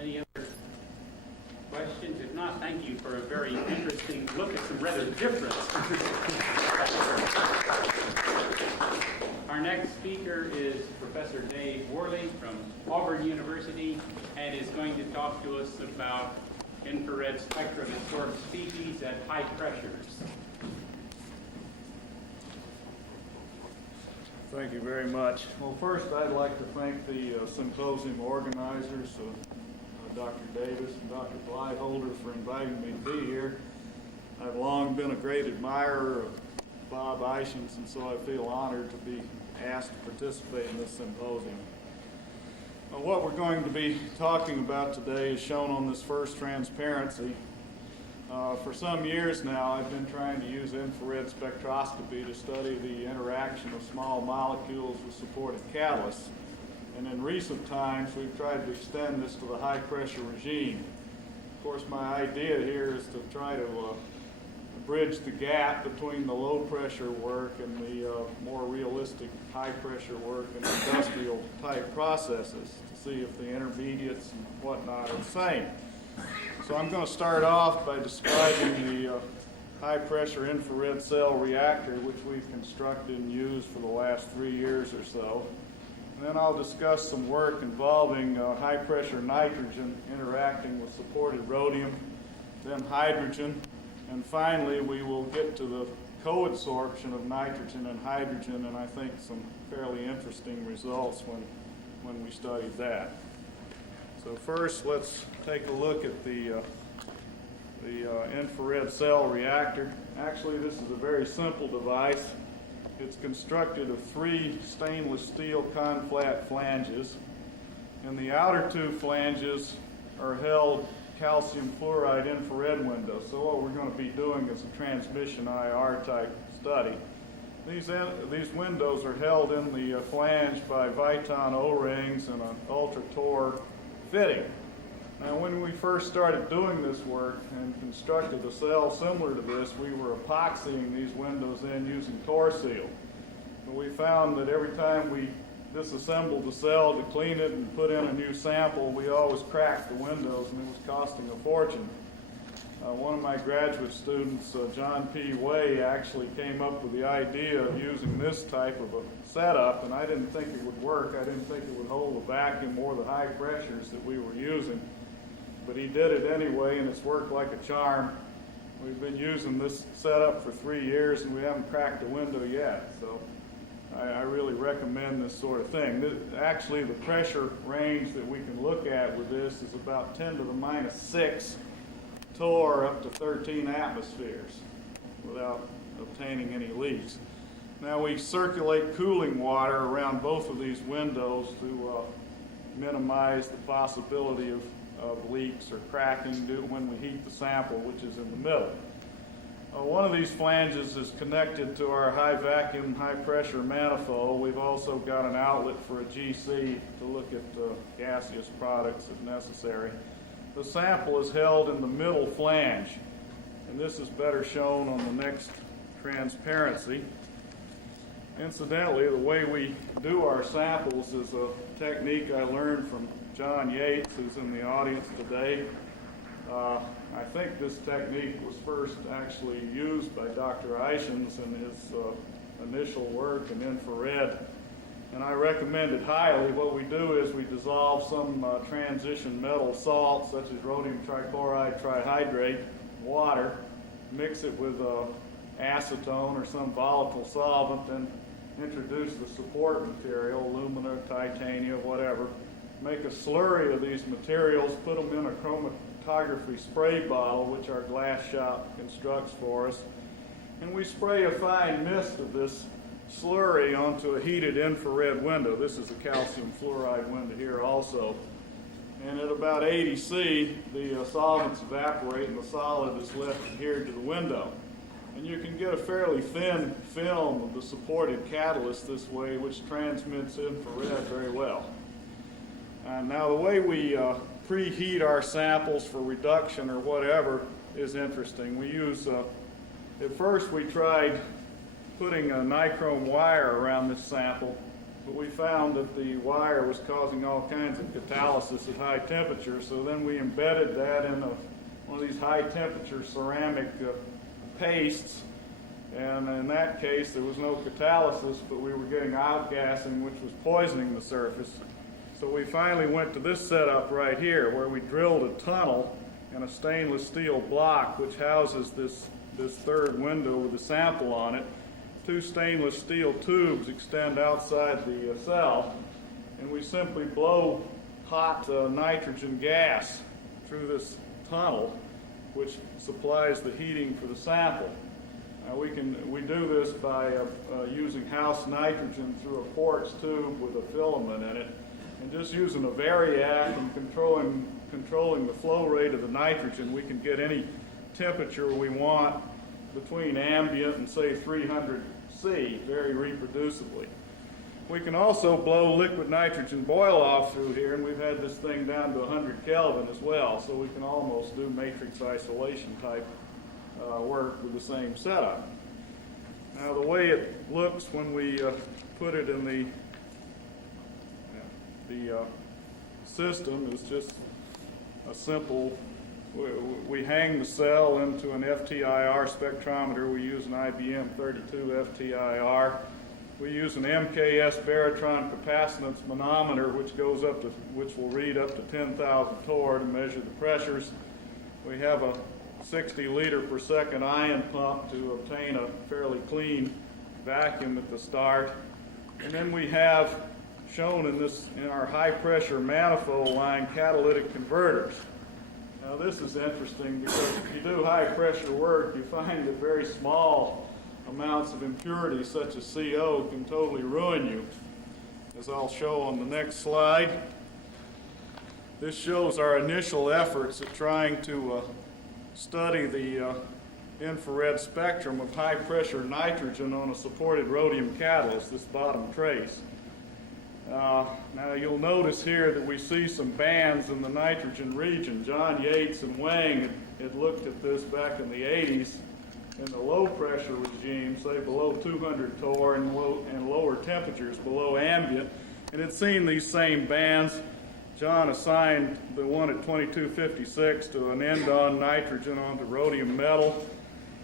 Any other questions? If not, thank you for a very interesting look at some rather different. Our next speaker is Professor Dave Worley from Auburn University and is going to talk to us about infrared spectra of absorbed species at high pressures. Thank you very much. Well, first I'd like to thank the symposium organizers, Dr. Davis and Dr. Blyholder, for inviting me to be here. I've long been a great admirer of Bob Ishams, and so I feel honored to be asked to participate in this symposium. What we're going to be talking about today is shown on this first transparency. For some years now, I've been trying to use infrared spectroscopy to study the interaction of small molecules with supported catalysts. And in recent times, we've tried to extend this to the high pressure regime. Of course, my idea here is to try to bridge the gap between the low pressure work and the more realistic high pressure work in industrial type processes to see if the intermediates and whatnot are the same. So I'm going to start off by describing the high pressure infrared cell reactor, which we've constructed and used for the last 3 years or so. And then I'll discuss some work involving high pressure nitrogen interacting with supported rhodium, then hydrogen, and finally we will get to the co-adsorption of nitrogen and hydrogen, and I think some fairly interesting results when we studied that. So first, let's take a look at the infrared cell reactor. Actually, this is a very simple device. It's constructed of 3 stainless steel conflat flanges, and the outer 2 flanges are held calcium fluoride infrared windows. So what we're going to be doing is a transmission IR type study. These windows are held in the flange by Viton O-rings and an ultra-tor fitting. Now, when we first started doing this work and constructed a cell similar to this, we were epoxying these windows in using Tor seal. But we found that every time we disassembled the cell to clean it and put in a new sample, we always cracked the windows, and it was costing a fortune. One of my graduate students, John P. Way, actually came up with the idea of using this type of a setup, and I didn't think it would work. I didn't think it would hold the vacuum or the high pressures that we were using. But he did it anyway, and it's worked like a charm. We've been using this setup for 3 years, and we haven't cracked a window yet. So I really recommend this sort of thing. Actually, the pressure range that we can look at with this is about 10 to the minus 6 torr up to 13 atmospheres without obtaining any leaks. Now, we circulate cooling water around both of these windows to minimize the possibility of leaks or cracking when we heat the sample, which is in the middle. One of these flanges is connected to our high vacuum, high pressure manifold. We've also got an outlet for a GC to look at gaseous products if necessary. The sample is held in the middle flange, and this is better shown on the next transparency. Incidentally, the way we do our samples is a technique I learned from John Yates, who's in the audience today. I think this technique was first actually used by Dr. Ishams in his initial work in infrared, and I recommend it highly. What we do is we dissolve some transition metal salt, such as rhodium trichloride trihydrate, water, mix it with acetone or some volatile solvent, and introduce the support material, alumina, titanium, whatever. Make a slurry of these materials, put them in a chromatography spray bottle, which our glass shop constructs for us, and we spray a fine mist of this slurry onto a heated infrared window. This is a calcium fluoride window here also. And at about 80 C, the solvents evaporate and the solid is left adhered to the window. And you can get a fairly thin film of the supported catalyst this way, which transmits infrared very well. Now, the way we preheat our samples for reduction or whatever is interesting. We use, at first we tried putting a nichrome wire around this sample but we found that the wire was causing all kinds of catalysis at high temperature, so then we embedded that in one of these high temperature ceramic pastes, and in that case there was no catalysis, but we were getting outgassing, which was poisoning the surface. So we finally went to this setup right here, where we drilled a tunnel in a stainless steel block which houses this third window with a sample on it. Two stainless steel tubes extend outside the cell, and we simply blow hot nitrogen gas through this tunnel, which supplies the heating for the sample. We do this by using house nitrogen through a quartz tube with a filament in it, and just using a variac and controlling the flow rate of the nitrogen, we can get any temperature we want between ambient and say 300 C very reproducibly. We can also blow liquid nitrogen boil off through here, and we've had this thing down to 100 Kelvin as well, so we can almost do matrix isolation type work with the same setup. Now the way it looks when we put it in the system is just a simple, we hang the cell into an FTIR spectrometer. We use an IBM 32 FTIR. We use an MKS barytron capacitance manometer, which will read up to 10,000 torr to measure the pressures. We have a 60 liter per second ion pump to obtain a fairly clean vacuum at the start. And then we have shown in our high pressure manifold line catalytic converters. Now this is interesting because if you do high pressure work, you find that very small amounts of impurities such as CO can totally ruin you, as I'll show on the next slide. This shows our initial efforts at trying to study the infrared spectrum of high pressure nitrogen on a supported rhodium catalyst, this bottom trace. Now you'll notice here that we see some bands in the nitrogen region. John Yates and Wang had looked at this back in the 80s in the low pressure regime, say below 200 torr and lower temperatures below ambient, and had seen these same bands. John assigned the one at 2256 to an end-on nitrogen onto rhodium metal.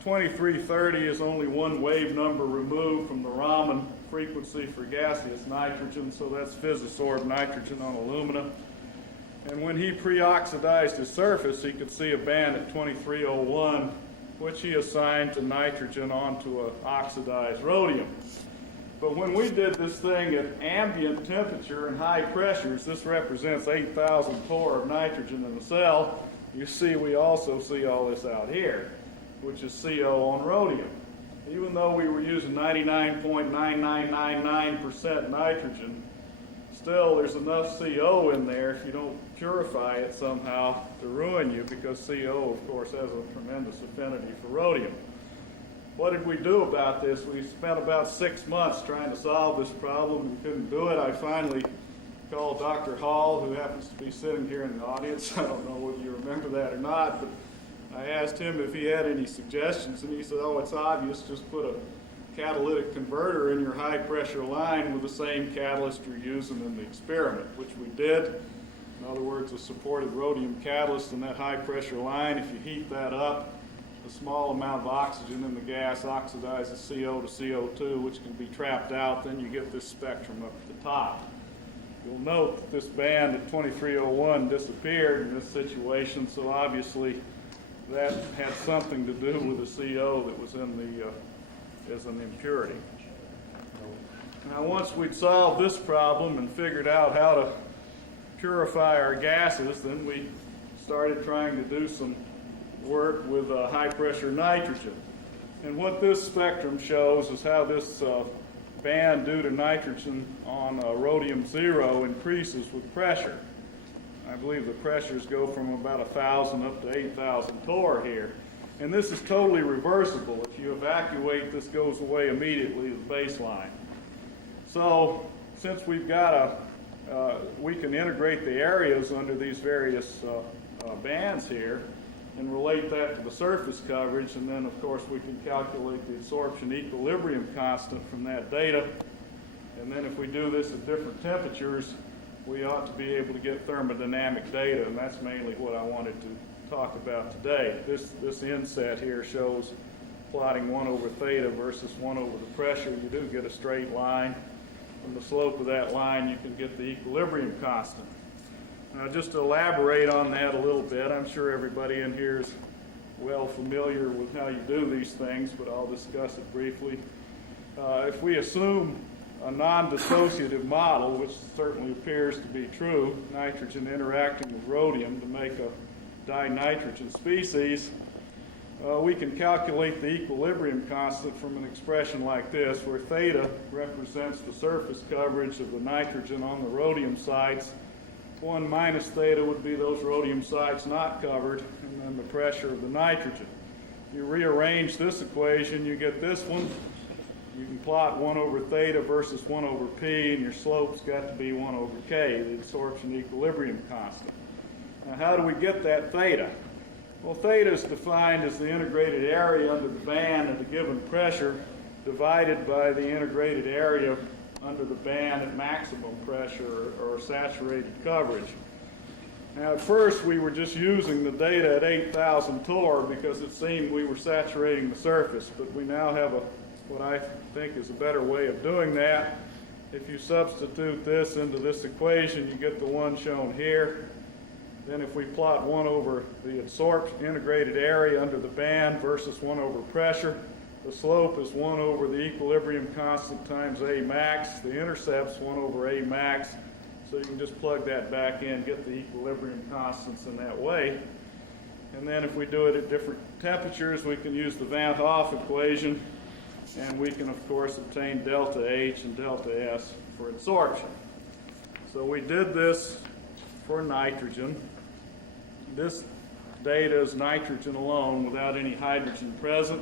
2330 is only one wave number removed from the Raman frequency for gaseous nitrogen, so that's physisorbed nitrogen on alumina. And when he pre-oxidized his surface, he could see a band at 2301, which he assigned to nitrogen onto oxidized rhodium. But when we did this thing at ambient temperature and high pressures, this represents 8,000 torr of nitrogen in the cell. You see, we also see all this out here, which is CO on rhodium. Even though we were using 99.9999% nitrogen, still there's enough CO in there if you don't purify it somehow to ruin you, because CO, of course, has a tremendous affinity for rhodium. What did we do about this? We spent about 6 months trying to solve this problem. We couldn't do it. I finally called Dr. Hall, who happens to be sitting here in the audience. I don't know whether you remember that or not, but I asked him if he had any suggestions, and he said, oh, it's obvious, just put a catalytic converter in your high pressure line with the same catalyst you're using in the experiment, which we did. In other words, a supported rhodium catalyst in that high pressure line. If you heat that up, a small amount of oxygen in the gas oxidizes CO to CO2, which can be trapped out. Then you get this spectrum up at the top. You'll note that this band at 2301 disappeared in this situation, so obviously that had something to do with the CO that was in the as an impurity. Now, once we'd solved this problem and figured out how to purify our gases, then we started trying to do some work with high pressure nitrogen. And what this spectrum shows is how this band due to nitrogen on rhodium 0 increases with pressure. I believe the pressures go from about 1,000 up to 8,000 torr here. And this is totally reversible. If you evacuate, this goes away immediately to the baseline. So since we've got we can integrate the areas under these various bands here and relate that to the surface coverage, and then of course we can calculate the absorption equilibrium constant from that data. And then if we do this at different temperatures, we ought to be able to get thermodynamic data, and that's mainly what I wanted to talk about today. This inset here shows plotting 1 over theta versus 1 over the pressure. You do get a straight line. From the slope of that line, you can get the equilibrium constant. Now, just to elaborate on that a little bit, I'm sure everybody in here is well familiar with how you do these things, but I'll discuss it briefly. If we assume a non-dissociative model, which certainly appears to be true, nitrogen interacting with rhodium to make a dinitrogen species, we can calculate the equilibrium constant from an expression like this, where theta represents the surface coverage of the nitrogen on the rhodium sites. 1 minus theta would be those rhodium sites not covered, and then the pressure of the nitrogen. If you rearrange this equation, you get this one. You can plot 1 over theta versus 1 over p, and your slope's got to be 1 over k, the absorption equilibrium constant. Now, how do we get that theta? Well, theta is defined as the integrated area under the band at a given pressure divided by the integrated area under the band at maximum pressure or saturated coverage. Now, at first, we were just using the data at 8,000 torr because it seemed we were saturating the surface, but we now have what I think is a better way of doing that. If you substitute this into this equation, you get the one shown here. Then if we plot 1 over the absorption integrated area under the band versus 1 over pressure, the slope is 1 over the equilibrium constant times A max. The intercept's 1 over A max. So you can just plug that back in, get the equilibrium constants in that way. And then if we do it at different temperatures, we can use the Van Hoff equation, and we can, of course, obtain delta H and delta S for absorption. So we did this for nitrogen. This data is nitrogen alone without any hydrogen present.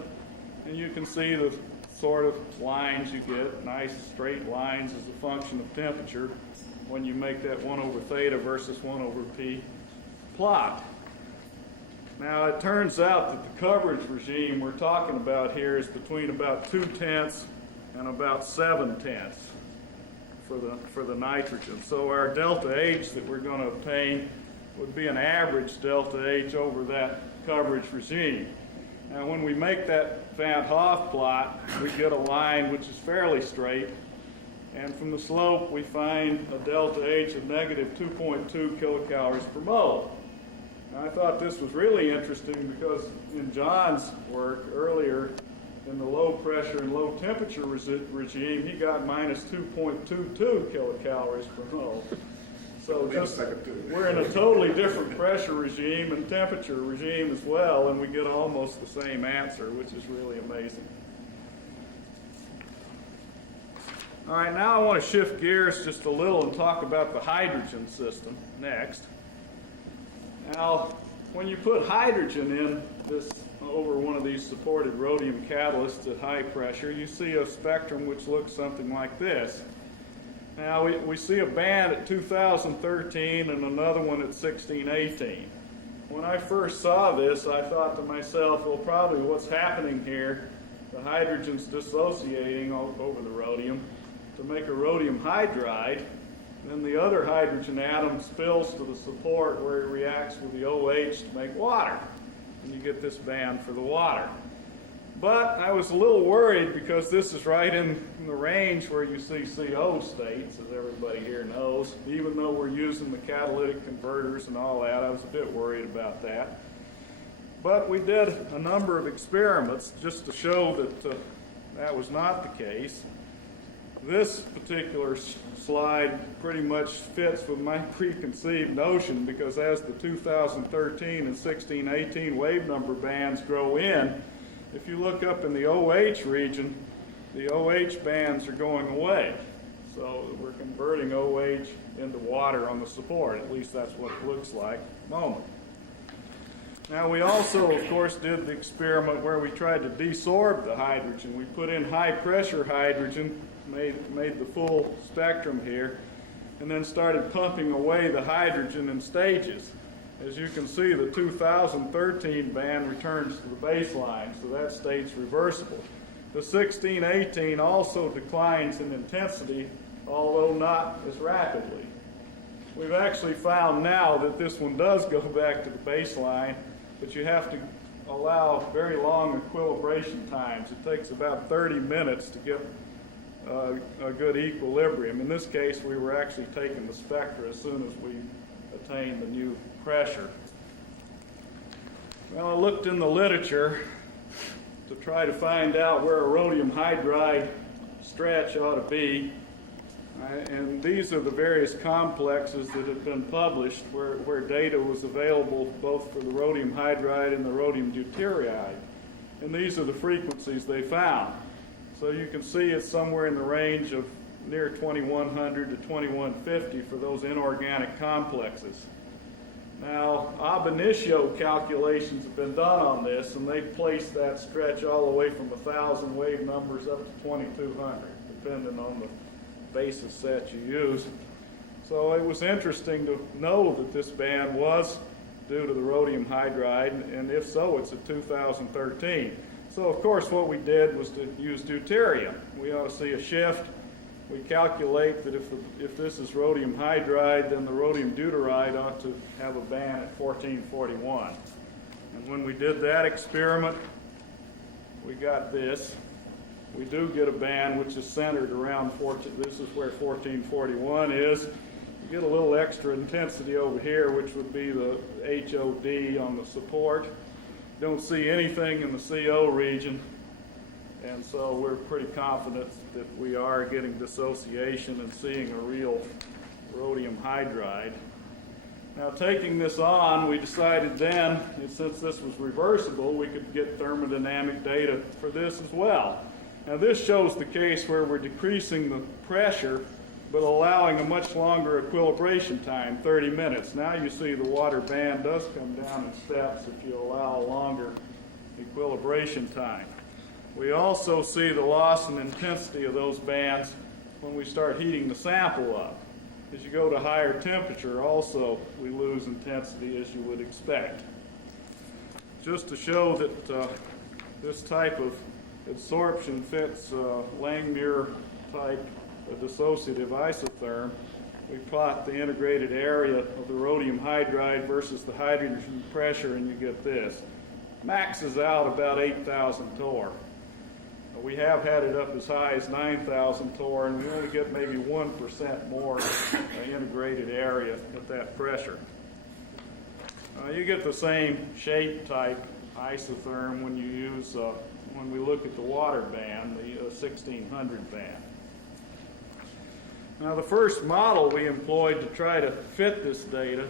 And you can see the sort of lines you get, nice straight lines as a function of temperature when you make that 1 over theta versus 1 over p plot. Now, it turns out that the coverage regime we're talking about here is between about 2/10 and about 7/10 for the nitrogen. So our delta H that we're going to obtain would be an average delta H over that coverage regime. Now, when we make that Van Hoff plot, we get a line which is fairly straight, and from the slope we find a delta H of negative 2.2 kilocalories per mole. Now, I thought this was really interesting because in John's work earlier in the low pressure and low temperature regime, he got minus 2.22 kilocalories per mole. So we're in a totally different pressure regime and temperature regime as well, and we get almost the same answer, which is really amazing. All right, now I want to shift gears just a little and talk about the hydrogen system next. Now, when you put hydrogen in this over one of these supported rhodium catalysts at high pressure, you see a spectrum which looks something like this. Now, we see a band at 2013 and another one at 1618. When I first saw this, I thought to myself, well, probably what's happening here, the hydrogen's dissociating over the rhodium to make a rhodium hydride. Then the other hydrogen atom spills to the support where it reacts with the OH to make water. And you get this band for the water. But I was a little worried because this is right in the range where you see CO states, as everybody here knows. Even though we're using the catalytic converters and all that, I was a bit worried about that. But we did a number of experiments just to show that that was not the case. This particular slide pretty much fits with my preconceived notion because as the 2013 and 1618 wave number bands grow in, if you look up in the OH region, the OH bands are going away. So we're converting OH into water on the support. At least that's what it looks like at the moment. Now, we also, of course, did the experiment where we tried to desorb the hydrogen. We put in high pressure hydrogen, made the full spectrum here, and then started pumping away the hydrogen in stages. As you can see, the 2013 band returns to the baseline, so that state's reversible. The 1618 also declines in intensity although not as rapidly. We've actually found now that this one does go back to the baseline, but you have to allow very long equilibration times. It takes about 30 minutes to get a good equilibrium. In this case, we were actually taking the spectra as soon as we attained the new pressure. Well, I looked in the literature to try to find out where a rhodium hydride stretch ought to be. And these are the various complexes that have been published where data was available both for the rhodium hydride and the rhodium deuteriide. And these are the frequencies they found. So you can see it's somewhere in the range of near 2100 to 2150 for those inorganic complexes. Now, ab initio calculations have been done on this, and they've placed that stretch all the way from 1,000 wave numbers up to 2,200, depending on the basis set you use. So it was interesting to know that this band was due to the rhodium hydride, and if so, it's at 2013. So of course what we did was to use deuterium. We ought to see a shift. We calculate that if this is rhodium hydride, then the rhodium deuteride ought to have a band at 1441. And when we did that experiment, we got this. We do get a band which is centered around 14. This is where 1441 is. We get a little extra intensity over here, which would be the HOD on the support. Don't see anything in the CO region, and so we're pretty confident that we are getting dissociation and seeing a real rhodium hydride. Now, taking this on, we decided then, and since this was reversible, we could get thermodynamic data for this as well. Now, this shows the case where we're decreasing the pressure, but allowing a much longer equilibration time, 30 minutes. Now you see the water band does come down in steps if you allow a longer equilibration time. We also see the loss in intensity of those bands when we start heating the sample up. As you go to higher temperature, also we lose intensity as you would expect. Just to show that this type of adsorption fits Langmuir type dissociative isotherm, we plot the integrated area of the rhodium hydride versus the hydrogen pressure, and you get this. Maxes out about 8,000 torr. We have had it up as high as 9,000 torr, and we only get maybe 1% more integrated area at that pressure. You get the same shape type isotherm when you use, when we look at the water band, the 1600 band. Now, the first model we employed to try to fit this data,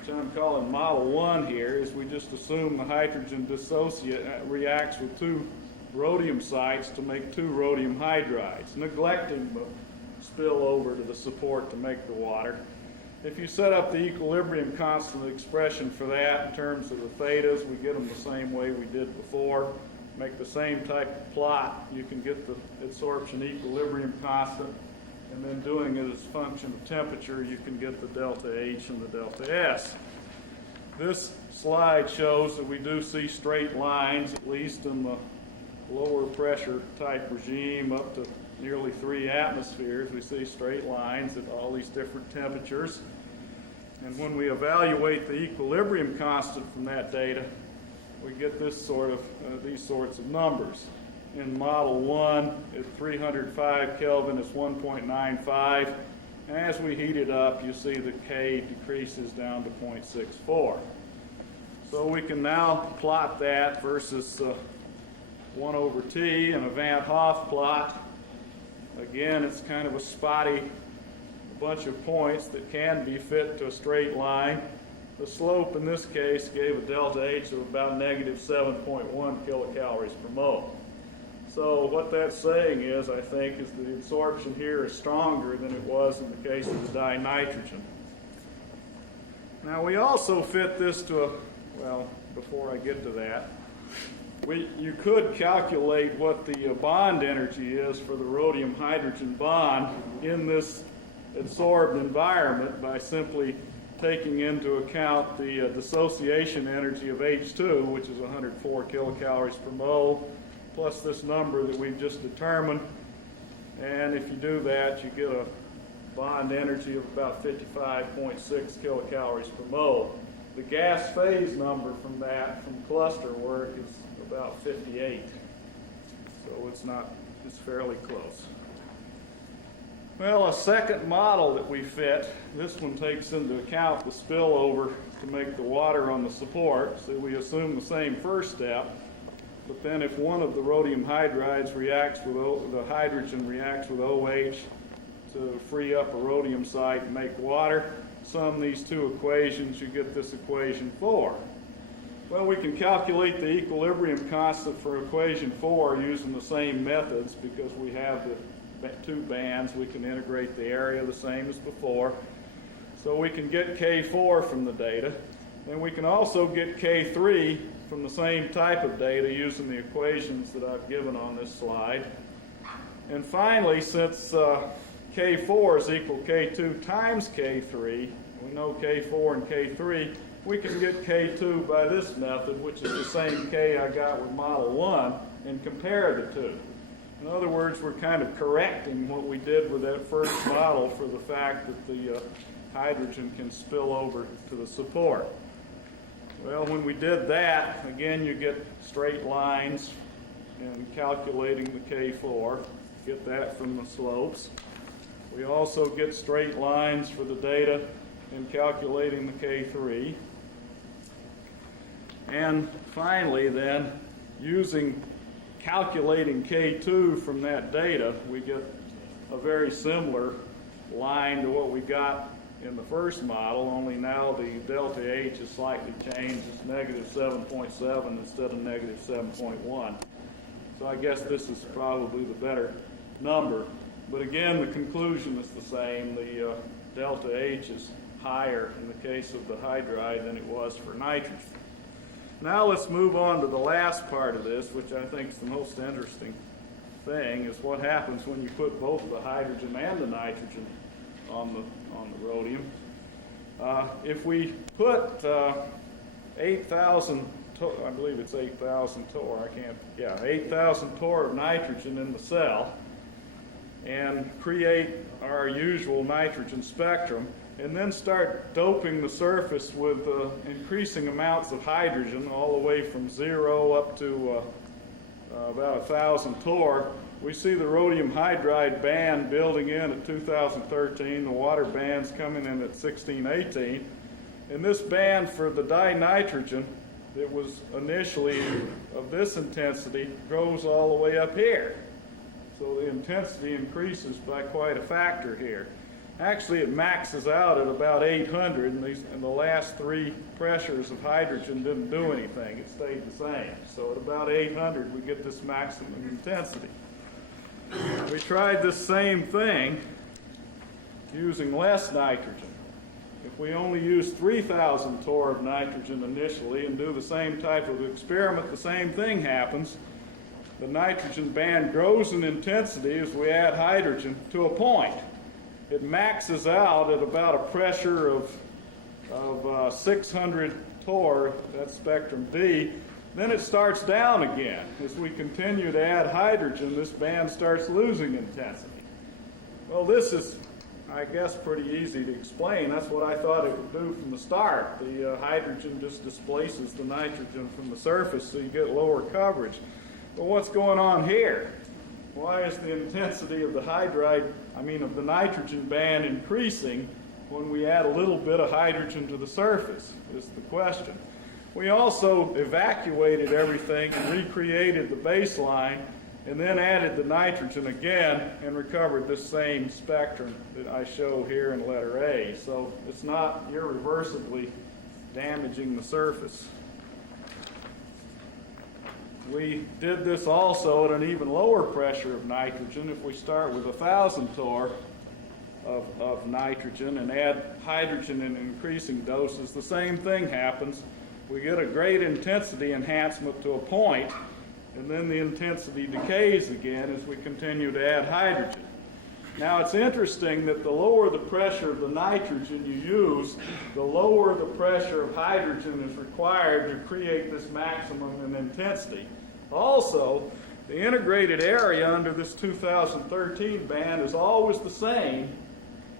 which I'm calling Model 1 here, is we just assume the hydrogen reacts with two rhodium sites to make two rhodium hydrides, neglecting the spillover to the support to make the water. If you set up the equilibrium constant expression for that in terms of the thetas, we get them the same way we did before. Make the same type of plot. You can get the adsorption equilibrium constant, and then doing it as a function of temperature, you can get the delta H and the delta S. This slide shows that we do see straight lines, at least in the lower pressure type regime up to nearly 3 atmospheres. We see straight lines at all these different temperatures. And when we evaluate the equilibrium constant from that data, we get this sort of these sorts of numbers. In Model 1, at 305 Kelvin, it's 1.95. And as we heat it up, you see the K decreases down to 0.64. So we can now plot that versus 1 over T in a Van Hoff plot. Again, it's kind of a spotty bunch of points that can be fit to a straight line. The slope in this case gave a delta H of about negative 7.1 kilocalories per mole. So what that's saying is, I think, is that the absorption here is stronger than it was in the case of the dinitrogen. Now we also fit this to a, well, before I get to that, you could calculate what the bond energy is for the rhodium-hydrogen bond in this adsorbed environment by simply taking into account the dissociation energy of H2, which is 104 kilocalories per mole, plus this number that we've just determined. And if you do that, you get a bond energy of about 55.6 kilocalories per mole. The gas phase number from that, from cluster work, is about 58. So it's fairly close. Well, a second model that we fit, this one takes into account the spillover to make the water on the support. So we assume the same first step, but then if one of the rhodium hydrides reacts with the hydrogen reacts with OH to free up a rhodium site and make water, sum these two equations, you get this equation 4. Well, we can calculate the equilibrium constant for equation 4 using the same methods because we have the two bands. We can integrate the area the same as before. So we can get K4 from the data. And we can also get K3 from the same type of data using the equations that I've given on this slide. And finally, since K4 is equal K2 times K3, we know K4 and K3, we can get K2 by this method, which is the same K I got with Model 1, and compare the two. In other words, we're kind of correcting what we did with that first model for the fact that the hydrogen can spill over to the support. Well, when we did that, again, you get straight lines in calculating the K4. Get that from the slopes. We also get straight lines for the data in calculating the K3. And finally, then, calculating K2 from that data, we get a very similar line to what we got in the first model, only now the delta H is slightly changed. It's negative 7.7 instead of negative 7.1. So I guess this is probably the better number. But again, the conclusion is the same. The delta H is higher in the case of the hydride than it was for nitrogen. Now let's move on to the last part of this, which I think is the most interesting thing, is what happens when you put both the hydrogen and the nitrogen on the rhodium. If we put 8,000, I believe it's 8,000 torr, 8,000 torr of nitrogen in the cell and create our usual nitrogen spectrum, and then start doping the surface with increasing amounts of hydrogen all the way from 0 up to about 1,000 torr, we see the rhodium hydride band building in at 2013, the water band's coming in at 1618, and this band for the dinitrogen that was initially of this intensity goes all the way up here. So the intensity increases by quite a factor here. Actually, it maxes out at about 800, and the last three pressures of hydrogen didn't do anything. It stayed the same. So at about 800, we get this maximum intensity. We tried this same thing using less nitrogen. If we only use 3,000 torr of nitrogen initially and do the same type of experiment, the same thing happens. The nitrogen band grows in intensity as we add hydrogen to a point. It maxes out at about a pressure of 600 torr, that's spectrum D. Then it starts down again. As we continue to add hydrogen, this band starts losing intensity. Well, this is, I guess, pretty easy to explain. That's what I thought it would do from the start. The hydrogen just displaces the nitrogen from the surface, so you get lower coverage. But what's going on here? Why is the intensity of the of the nitrogen band increasing when we add a little bit of hydrogen to the surface, is the question. We also evacuated everything and recreated the baseline and then added the nitrogen again and recovered this same spectrum that I show here in letter A. So it's not irreversibly damaging the surface. We did this also at an even lower pressure of nitrogen. If we start with 1,000 torr of nitrogen and add hydrogen in increasing doses, the same thing happens. We get a great intensity enhancement to a point, and then the intensity decays again as we continue to add hydrogen. Now, it's interesting that the lower the pressure of the nitrogen you use, the lower the pressure of hydrogen is required to create this maximum in intensity. Also, The integrated area under this 2013 band is always the same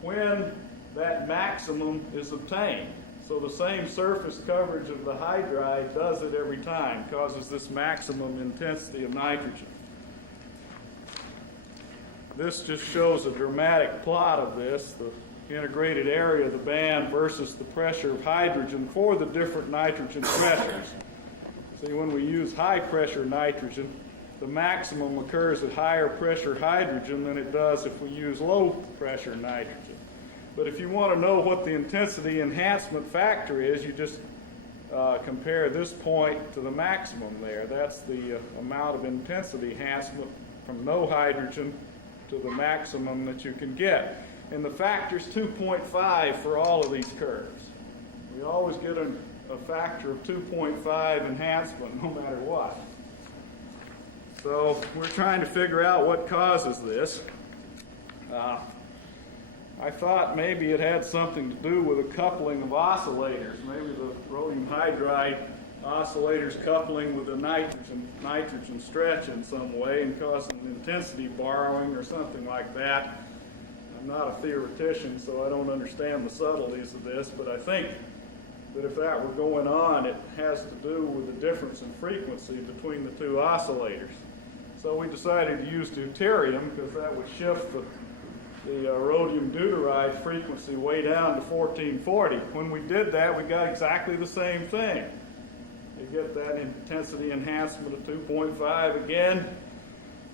when that maximum is obtained. So the same surface coverage of the hydride does it every time, causes this maximum intensity of nitrogen. This just shows a dramatic plot of this, the integrated area of the band versus the pressure of hydrogen for the different nitrogen pressures. See, when we use high pressure nitrogen, the maximum occurs at higher pressure hydrogen than it does if we use low pressure nitrogen. But if you want to know what the intensity enhancement factor is, you just compare this point to the maximum there. That's the amount of intensity enhancement from no hydrogen to the maximum that you can get. And the factor is 2.5 for all of these curves. We always get a factor of 2.5 enhancement no matter what. So we're trying to figure out what causes this. I thought maybe it had something to do with a coupling of oscillators. Maybe the rhodium hydride oscillators coupling with the nitrogen stretch in some way and causing intensity borrowing or something like that. I'm not a theoretician, so I don't understand the subtleties of this, but I think that if that were going on, it has to do with the difference in frequency between the two oscillators. So we decided to use deuterium because that would shift the rhodium deuteride frequency way down to 1440. When we did that, we got exactly the same thing. You get that intensity enhancement of 2.5 again.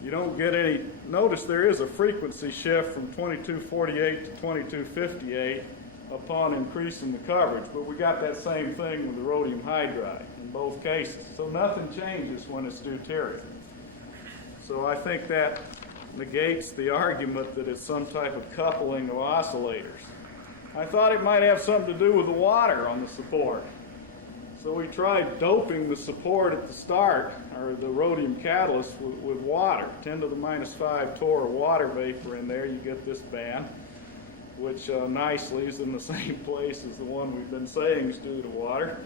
You don't get any, notice there is a frequency shift from 2248 to 2258 upon increasing the coverage, but we got that same thing with the rhodium hydride in both cases. So nothing changes when it's deuterium. So I think that negates the argument that it's some type of coupling of oscillators. I thought it might have something to do with the water on the support. So we tried doping the support at the start, or the rhodium catalyst, with water. 10 to the minus 5 torr of water vapor in there, you get this band, which nicely is in the same place as the one we've been saying is due to water.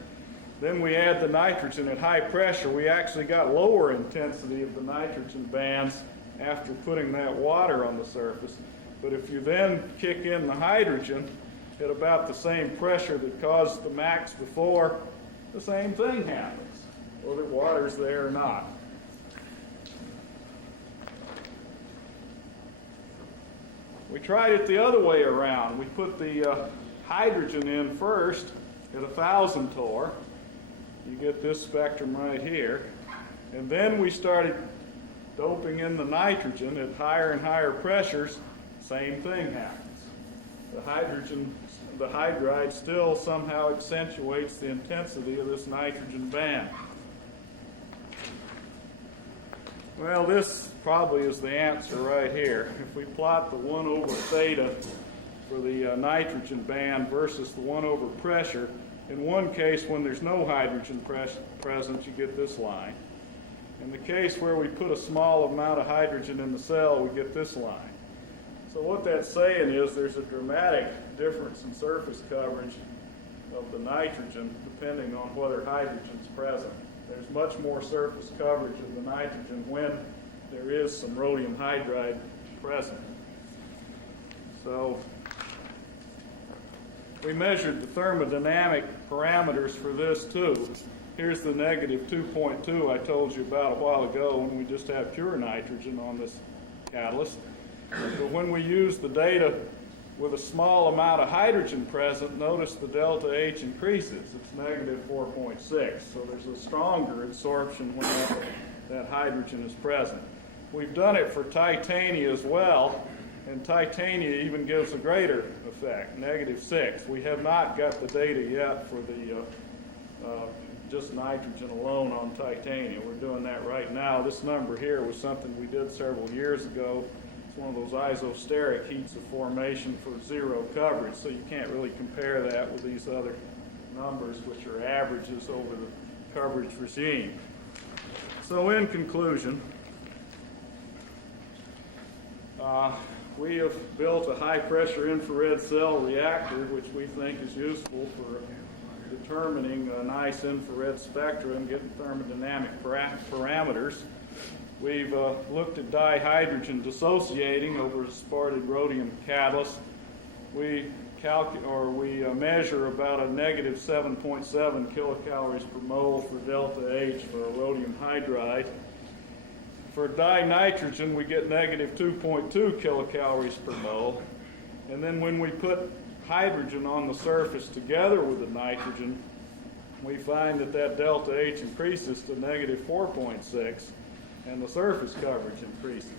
Then we add the nitrogen at high pressure. We actually got lower intensity of the nitrogen bands after putting that water on the surface. But if you then kick in the hydrogen at about the same pressure that caused the max before, the same thing happens, whether water's there or not. We tried it the other way around. We put the hydrogen in first at 1,000 torr. You get this spectrum right here. And then we started doping in the nitrogen at higher and higher pressures. Same thing happens. The hydride still somehow accentuates the intensity of this nitrogen band. Well, this probably is the answer right here. If we plot the 1 over theta for the nitrogen band versus the 1 over pressure, in one case when there's no hydrogen present, you get this line. In the case where we put a small amount of hydrogen in the cell, we get this line. So what that's saying is there's a dramatic difference in surface coverage of the nitrogen depending on whether hydrogen's present. There's much more surface coverage of the nitrogen when there is some rhodium hydride present. So we measured the thermodynamic parameters for this too. Here's the negative 2.2 I told you about a while ago when we just have pure nitrogen on this catalyst. But when we use the data with a small amount of hydrogen present, notice the delta H increases. It's negative 4.6. So there's a stronger absorption when that hydrogen is present. We've done it for titania as well, and titania even gives a greater effect, negative 6. We have not got the data yet for the just nitrogen alone on titania. We're doing that right now. This number here was something we did several years ago. It's one of those isosteric heats of formation for zero coverage, so you can't really compare that with these other numbers, which are averages over the coverage regime. So in conclusion, we have built a high-pressure infrared cell reactor, which we think is useful for determining a nice infrared spectra and getting thermodynamic parameters. We've looked at dihydrogen dissociating over aspartate rhodium catalyst. We measure about a negative 7.7 kilocalories per mole for delta H for a rhodium hydride. For dinitrogen, we get negative 2.2 kilocalories per mole. And then when we put hydrogen on the surface together with the nitrogen, we find that delta H increases to negative 4.6, and the surface coverage increases.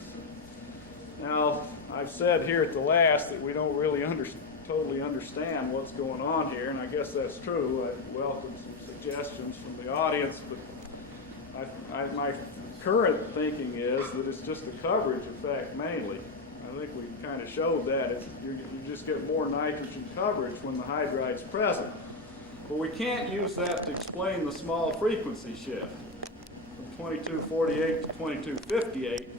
Now, I've said here at the last that we don't really totally understand what's going on here, and I guess that's true. I welcome some suggestions from the audience, but my current thinking is that it's just a coverage effect mainly. I think we kind of showed that. You just get more nitrogen coverage when the hydride's present. But we can't use that to explain the small frequency shift from 2248 to 2258,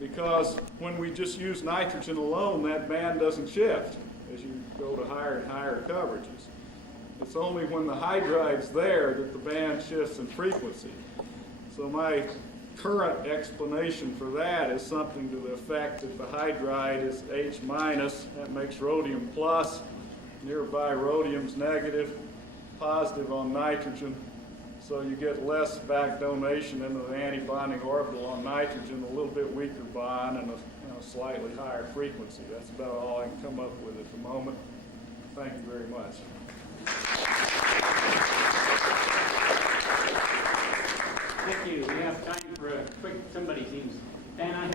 because when we just use nitrogen alone, that band doesn't shift as you go to higher and higher coverages. It's only when the hydride's there that the band shifts in frequency. So my current explanation for that is something to the effect that the hydride is H minus, that makes rhodium plus, nearby rhodium's negative, positive on nitrogen, so you get less back donation into the antibonding orbital on nitrogen, a little bit weaker bond, and a slightly higher frequency. That's about all I can come up with at the moment. Thank you very much. Thank you. We have time for a quick, somebody seems, Dan,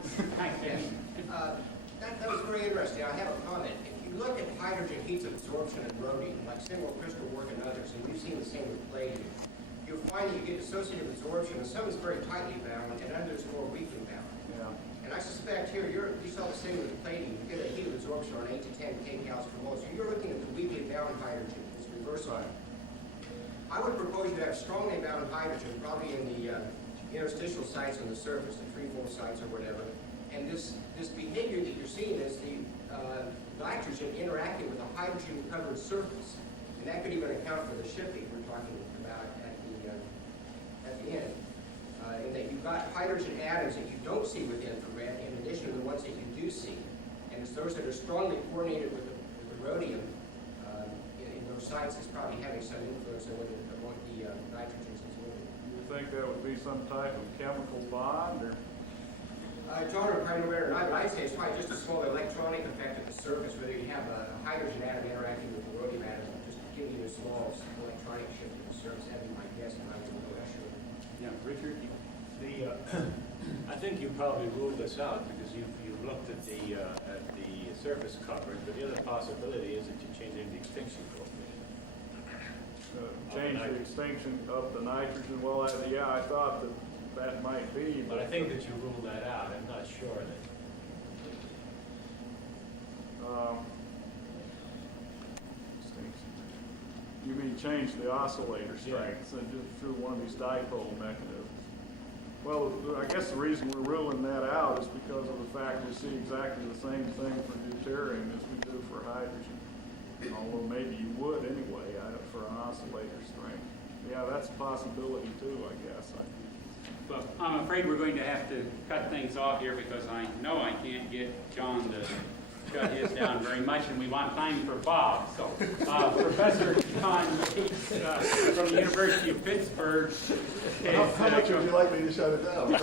That was very interesting. I have a comment. If you look at hydrogen heats absorption and rhodium, like single crystal work and others, and we've seen the same with palladium, you'll find that you get dissociative absorption, and some is very tightly bound, and others more weakly bound. Yeah. And I suspect here, you saw the same with palladium. You get a heat of absorption on 8 to 10 kcals per mole. So you're looking at the weakly bound hydrogen. It's reverse on it. I would propose you have strongly bound hydrogen, probably in the interstitial sites on the surface, the 3-4 sites or whatever. And this behavior that you're seeing is the nitrogen interacting with a hydrogen-covered surface. And that could even account for the shifting we're talking about at the end. In that you've got hydrogen atoms that you don't see with infrared, in addition to the ones that you do see. And it's those that are strongly coordinated with the rhodium in those sites is probably having some influence on whether the nitrogens is moving. You think that would be some type of chemical bond, or? John would probably know better than I, but I'd say it's probably just a small electronic effect at the surface, whether you have a hydrogen atom interacting with the rhodium atom, just giving you a small electronic shift at the surface. That'd be my guess, and I wouldn't know that sure. Yeah, Richard? I think you probably ruled this out because you've looked at the surface coverage, but the other possibility is that you're changing the extinction coefficient. Change the extinction of the nitrogen. Well, yeah, I thought that might be. But I think that you ruled that out. I'm not sure that. Extinction. You mean change the oscillator strength through one of these dipole mechanisms? Well, I guess the reason we're ruling that out is because of the fact we see exactly the same thing for deuterium as we do for hydrogen. Although maybe you would anyway for an oscillator strength. Yeah, that's a possibility too, I guess. Well, I'm afraid we're going to have to cut things off here because I know I can't get John to shut his down very much, and we want time for Bob. So, Professor John Yates from the University of Pittsburgh. How much would you like me to shut it down?